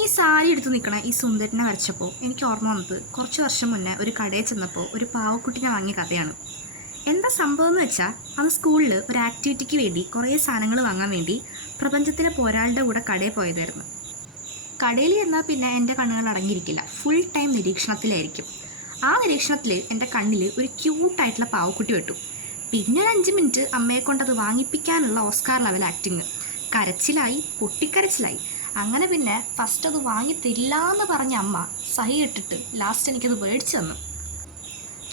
ഈ സാരി എടുത്ത് നിൽക്കണ ഈ സുന്ദരനെ വരച്ചപ്പോൾ എനിക്ക് ഓർമ്മ വന്നത് കുറച്ച് വർഷം മുന്നേ ഒരു കടയിൽ ചെന്നപ്പോൾ ഒരു പാവക്കുട്ടിനെ വാങ്ങിയ കഥയാണ്. എന്താ സംഭവം എന്ന് വെച്ചാൽ അന്ന് സ്കൂളിൽ ഒരു ആക്ടിവിറ്റിക്ക് വേണ്ടി കുറേ സാധനങ്ങൾ വാങ്ങാൻ വേണ്ടി പ്രപഞ്ചത്തിലെ പോരാളുടെ കൂടെ കടയിൽ പോയതായിരുന്നു. കടയിൽ ചെന്നാൽ പിന്നെ എൻ്റെ കണ്ണുകൾ അടങ്ങിയിരിക്കില്ല, ഫുൾ ടൈം നിരീക്ഷണത്തിലായിരിക്കും. ആ നിരീക്ഷണത്തിൽ എൻ്റെ കണ്ണിൽ ഒരു ക്യൂട്ടായിട്ടുള്ള പാവക്കുട്ടി വെട്ടു. പിന്നെ ഒരു 5 മിനിറ്റ് അമ്മയെ കൊണ്ടത് വാങ്ങിപ്പിക്കാനുള്ള ഓസ്കാർ ലെവൽ ആക്ടിങ്. കരച്ചിലായി, പൊട്ടിക്കരച്ചിലായി. അങ്ങനെ പിന്നെ ഫസ്റ്റ് അത് വാങ്ങി തരില്ല എന്ന് പറഞ്ഞ അമ്മ സഹി ഇട്ടിട്ട് ലാസ്റ്റ് എനിക്കത് മേടിച്ചു തന്നു.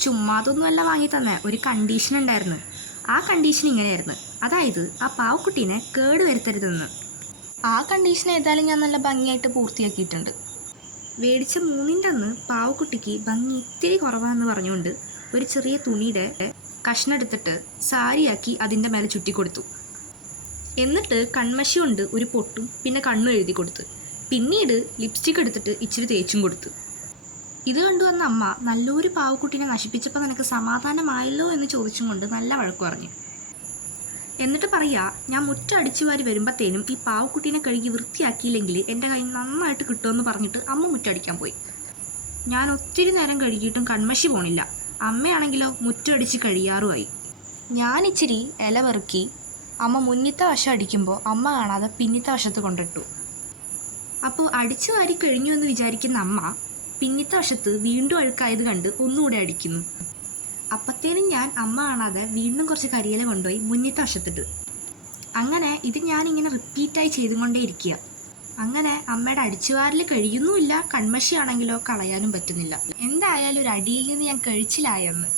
ചുമ്മാതൊന്നുമല്ല വാങ്ങി തന്നെ, ഒരു കണ്ടീഷൻ ഉണ്ടായിരുന്നു. ആ കണ്ടീഷൻ ഇങ്ങനെയായിരുന്നു, അതായത് ആ പാവക്കുട്ടീനെ കേട് വരുത്തരുതെന്ന്. ആ കണ്ടീഷൻ ഏതായാലും ഞാൻ നല്ല ഭംഗിയായിട്ട് പൂർത്തിയാക്കിയിട്ടുണ്ട്. മേടിച്ച 3ൻ്റെ അന്ന് പാവക്കുട്ടിക്ക് ഭംഗി ഇത്തിരി കുറവാണെന്ന് പറഞ്ഞുകൊണ്ട് ഒരു ചെറിയ തുണിയുടെ കഷ്ണം എടുത്തിട്ട് സാരിയാക്കി അതിൻ്റെ മേലെ ചുറ്റിക്കൊടുത്തു. എന്നിട്ട് കൺമഷി കൊണ്ട് ഒരു പൊട്ടും പിന്നെ കണ്ണും എഴുതി കൊടുത്ത്, പിന്നീട് ലിപ്സ്റ്റിക് എടുത്തിട്ട് ഇച്ചിരി തേച്ചും കൊടുത്തു. ഇത് കണ്ടുവന്ന അമ്മ നല്ലൊരു പാവക്കുട്ടീനെ നശിപ്പിച്ചപ്പോൾ നിനക്ക് സമാധാനമായല്ലോ എന്ന് ചോദിച്ചും കൊണ്ട് നല്ല വഴക്ക് പറഞ്ഞു. എന്നിട്ട് പറയാ, ഞാൻ മുറ്റം അടിച്ചു വാരി വരുമ്പോഴത്തേനും ഈ പാവക്കുട്ടീനെ കഴുകി വൃത്തിയാക്കിയില്ലെങ്കിൽ എൻ്റെ കയ്യിൽ നന്നായിട്ട് കിട്ടുമെന്ന് പറഞ്ഞിട്ട് അമ്മ മുറ്റടിക്കാൻ പോയി. ഞാൻ ഒത്തിരി നേരം കഴുകിയിട്ടും കൺമഷി പോണില്ല. അമ്മയാണെങ്കിലോ മുറ്റടിച്ച് കഴിയാറുമായി. ഞാൻ ഇച്ചിരി ഇല പെറുക്കി അമ്മ മുന്നിത്തെ വശം അടിക്കുമ്പോൾ അമ്മ കാണാതെ പിന്നിത്തെ വശത്ത് കൊണ്ടിട്ടു. അപ്പോൾ അടിച്ചു വാരി കഴിഞ്ഞു എന്ന് വിചാരിക്കുന്ന അമ്മ പിന്നിത്തെ വശത്ത് വീണ്ടും അഴുക്കായത് കണ്ട് ഒന്നുകൂടെ അടിക്കുന്നു. അപ്പത്തേനും ഞാൻ അമ്മ കാണാതെ വീണ്ടും കുറച്ച് കരിയില കൊണ്ടുപോയി മുന്നിത്തെ വശത്തിട്ട്. അങ്ങനെ ഇത് ഞാനിങ്ങനെ റിപ്പീറ്റായി ചെയ്തുകൊണ്ടേ ഇരിക്കുക. അങ്ങനെ അമ്മയുടെ അടിച്ചുവാരിൽ കഴിയുന്നുമില്ല, കൺമഷിയാണെങ്കിലോ കളയാനും പറ്റുന്നില്ല. എന്തായാലും ഒരു അടിയിൽ നിന്ന് ഞാൻ കഴിച്ചിലായെന്ന്.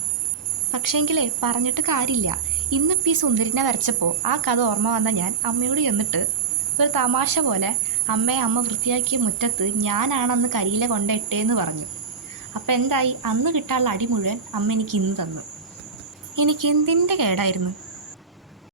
പക്ഷേങ്കിലേ പറഞ്ഞിട്ട് കാര്യമില്ല. ഇന്നിപ്പോൾ ഈ സുന്ദരിനെ വരച്ചപ്പോൾ ആ കഥ ഓർമ്മ വന്ന ഞാൻ അമ്മയോട് ചെന്നിട്ട് ഒരു തമാശ പോലെ അമ്മ വൃത്തിയാക്കിയ മുറ്റത്ത് ഞാനാണെന്ന് കരിയില കൊണ്ടിട്ടേന്ന് പറഞ്ഞു. അപ്പം എന്തായി, അന്ന് കിട്ടാനുള്ള അടി മുഴുവൻ അമ്മ എനിക്ക് ഇന്ന് തന്നു. എനിക്ക് എന്തിൻ്റെ കേടായിരുന്നു.